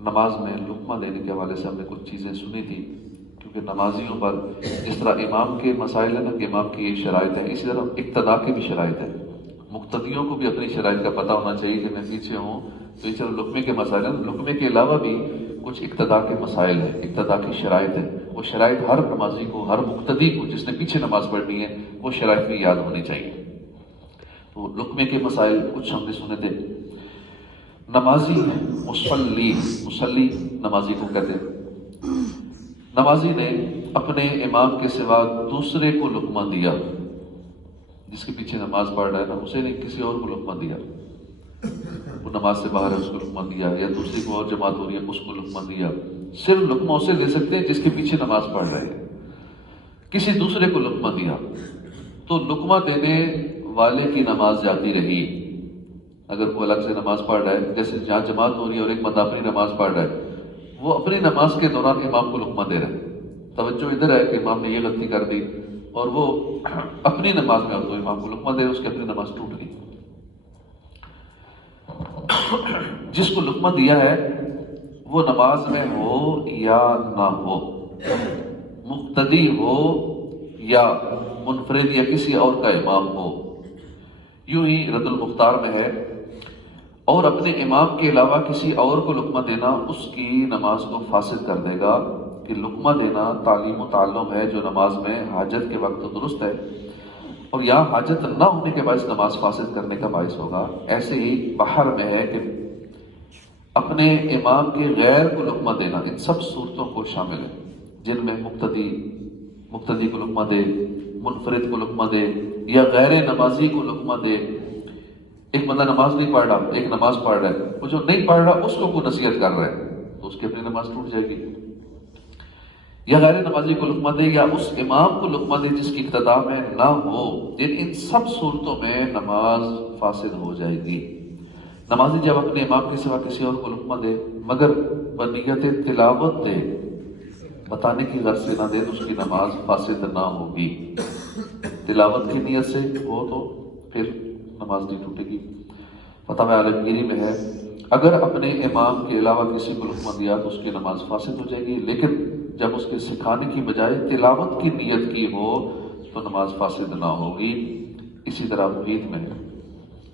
نماز میں لقمہ لینے کے حوالے سے ہم نے کچھ چیزیں سنی تھی، کیونکہ نمازیوں پر جس طرح امام کے مسائل ہیں نا کہ امام کی ایک شرائط ہے، اسی طرح اقتداء کی بھی شرائط ہے، مقتدیوں کو بھی اپنی شرائط کا پتہ ہونا چاہیے کہ میں پیچھے ہوں تو اس طرح لقمے کے مسائل ہیں، لقمے کے علاوہ بھی کچھ اقتداء کے مسائل ہیں، اقتداء کی شرائط ہے، وہ شرائط ہر نمازی کو، ہر مقتدی کو جس نے پیچھے نماز پڑھنی ہے وہ شرائط بھی یاد ہونی چاہیے۔ تو لقمے کے مسائل کچھ ہم نے سنے تھے۔ نمازی مصلی نمازی کو کہتے ہیں، نمازی نے اپنے امام کے سوا دوسرے کو لقمہ دیا، جس کے پیچھے نماز پڑھ رہا ہے نا اسے نہیں کسی اور کو لقمہ دیا، وہ نماز سے باہر ہے اس کو لقمہ دیا، یا دوسری کو اور جماعت ہو رہی ہے اس کو لقمہ دیا۔ صرف لقمہ اسے لے سکتے ہیں جس کے پیچھے نماز پڑھ رہے ہیں، کسی دوسرے کو لقمہ دیا تو لقمہ دینے والے کی نماز جاتی رہی۔ اگر کوئی الگ سے نماز پڑھ رہا ہے، جیسے جہاں جماعت ہو رہی ہے اور ایک بندہ اپنی نماز پڑھ رہا ہے، وہ اپنی نماز کے دوران امام کو لقمہ دے رہا ہے، توجہ ادھر ہے کہ امام نے یہ غلطی کر دی، اور وہ اپنی نماز میں ہو تو امام کو لقمہ دے، اس کی اپنی نماز ٹوٹ گئی۔ جس کو لقمہ دیا ہے وہ نماز میں ہو یا نہ ہو، مقتدی ہو یا منفرد یا کسی اور کا امام ہو۔ یوں ہی رد المختار میں ہے، اور اپنے امام کے علاوہ کسی اور کو لقمہ دینا اس کی نماز کو فاسد کر دے گا، کہ لقمہ دینا تعلیم و تعلم ہے جو نماز میں حاجت کے وقت تو درست ہے، اور یہاں حاجت نہ ہونے کے باعث نماز فاسد کرنے کا باعث ہوگا۔ ایسے ہی بحر میں ہے کہ اپنے امام کے غیر کو لقمہ دینا ان سب صورتوں کو شامل ہے، جن میں مقتدی کو لقمہ دے، منفرد کو لقمہ دے، یا غیر نمازی کو لقمہ دے۔ ایک بندہ نماز نہیں پڑھ رہا، ایک نماز پڑھ رہا ہے، وہ جو نہیں پڑھ رہا اس کو کوئی نصیحت کر رہا ہے تو اس کی اپنی نماز ٹوٹ جائے گی۔ یا غیر نمازی کو لقمہ دے یا اس امام کو لقمہ دے جس کی اقتداء میں نہ ہو، ان سب صورتوں میں نماز فاسد ہو جائے گی۔ نمازی جب اپنے امام کے سوا کسی اور کو لقمہ دے مگر بنیت تلاوت دے، بتانے کی غرض سے نہ دے، تو اس کی نماز فاسد نہ ہوگی۔ تلاوت کی نیت سے ہو تو پھر نماز نہیں ٹوٹے گی۔ فتاوی عالمگیری میں ہے، اگر اپنے امام کے علاوہ کسی کو لقمہ دیا تو اس کی نماز فاسد ہو جائے گی، لیکن جب اس کے سکھانے کی بجائے تلاوت کی نیت کی ہو تو نماز فاسد نہ ہوگی۔ اسی طرح محیط میں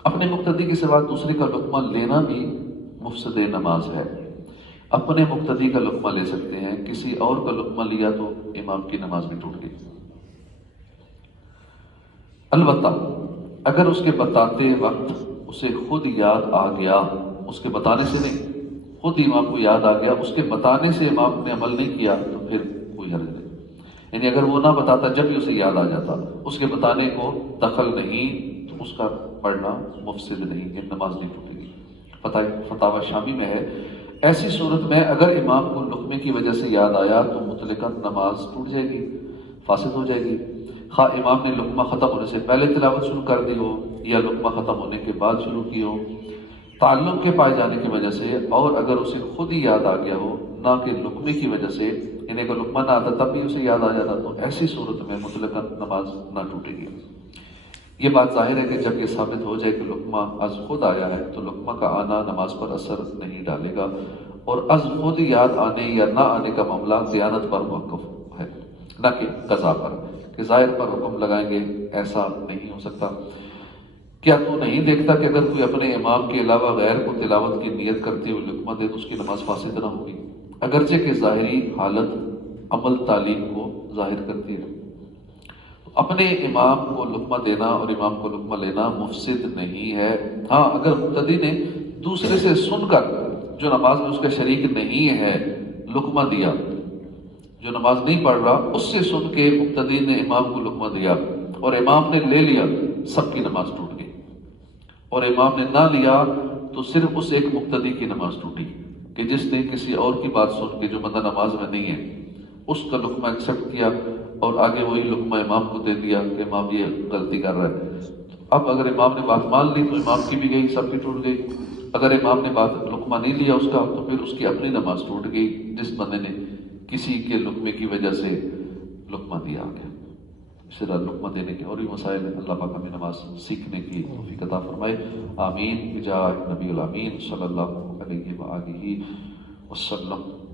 اپنے مقتدی کے سوا دوسرے کا لقمہ لینا بھی مفسد نماز ہے۔ اپنے مقتدی کا لقمہ لے سکتے ہیں، کسی اور کا لقمہ لیا تو امام کی نماز بھی ٹوٹ گئی۔ البتہ اگر اس کے بتاتے وقت اسے خود یاد آ گیا، اس کے بتانے سے نہیں، خود امام کو یاد آ گیا، اس کے بتانے سے امام نے عمل نہیں کیا تو پھر کوئی حرج نہیں۔ یعنی اگر وہ نہ بتاتا جب بھی اسے یاد آ جاتا، اس کے بتانے کو دخل نہیں، تو اس کا پڑھنا مفسد نہیں، یہ نماز نہیں ٹوٹے گی۔ فتاوی شامی میں ہے، ایسی صورت میں اگر امام کو لقمے کی وجہ سے یاد آیا تو مطلقاً نماز ٹوٹ جائے گی، فاسد ہو جائے گی، خواہ امام نے لقمہ ختم ہونے سے پہلے تلاوت شروع کر دی ہو یا لقمہ ختم ہونے کے بعد شروع کی ہو، تعلم کے پائے جانے کی وجہ سے، اور اگر اسے خود ہی یاد آ گیا ہو نہ کہ لقمے کی وجہ سے، یعنی اگر لقمہ نہ آتا تب بھی اسے یاد آ جاتا، تو ایسی صورت میں مطلقاً نماز نہ ٹوٹے گی۔ یہ بات ظاہر ہے کہ جب یہ ثابت ہو جائے کہ لقمہ از خود آیا ہے تو لقمہ کا آنا نماز پر اثر نہیں ڈالے گا، اور از خود یاد آنے یا نہ آنے کا معاملہ دیانت پر موقف ہے، نہ کہ قضا پر، کہ ظاہر پر حکم لگائیں گے، ایسا نہیں ہو سکتا۔ کیا تو نہیں دیکھتا کہ اگر کوئی اپنے امام کے علاوہ غیر کو تلاوت کی نیت کرتے ہوئے لقمہ دے تو اس کی نماز فاسد نہ ہوگی، اگرچہ کہ ظاہری حالت عمل تعلیم کو ظاہر کرتی ہے۔ اپنے امام کو لقمہ دینا اور امام کو لقمہ لینا مفسد نہیں ہے۔ ہاں اگر مقتدی نے دوسرے سے سن کر جو نماز میں اس کا شریک نہیں ہے لقمہ دیا، جو نماز نہیں پڑھ رہا اس سے سن کے مقتدی نے امام کو لقمہ دیا اور امام نے لے لیا، سب کی نماز ٹوٹ گئی، اور امام نے نہ لیا تو صرف اس ایک مقتدی کی نماز ٹوٹی کہ جس نے کسی اور کی بات سن کے، جو بندہ نماز میں نہیں ہے، اس کا لقمہ ایکسیپٹ کیا اور آگے وہی لقمہ امام کو دے دیا کہ امام یہ غلطی کر رہا ہے۔ اب اگر امام نے بات مان لی تو امام کی بھی گئی، سب کی ٹوٹ گئی۔ اگر امام نے بات لقمہ نہیں لیا اس کا تو پھر اس کی اپنی نماز ٹوٹ گئی، جس بندے نے کسی کے لقمے کی وجہ سے لقمہ دیا گیا۔ اس طرح لقمہ دینے کے اور بھی مسائل ہیں۔ اللہ پاک ہمیں نماز سیکھنے کی توفیق عطا فرمائے، آمین بجاہ نبی الامین صلی اللہ علیہ وآلہ وسلم۔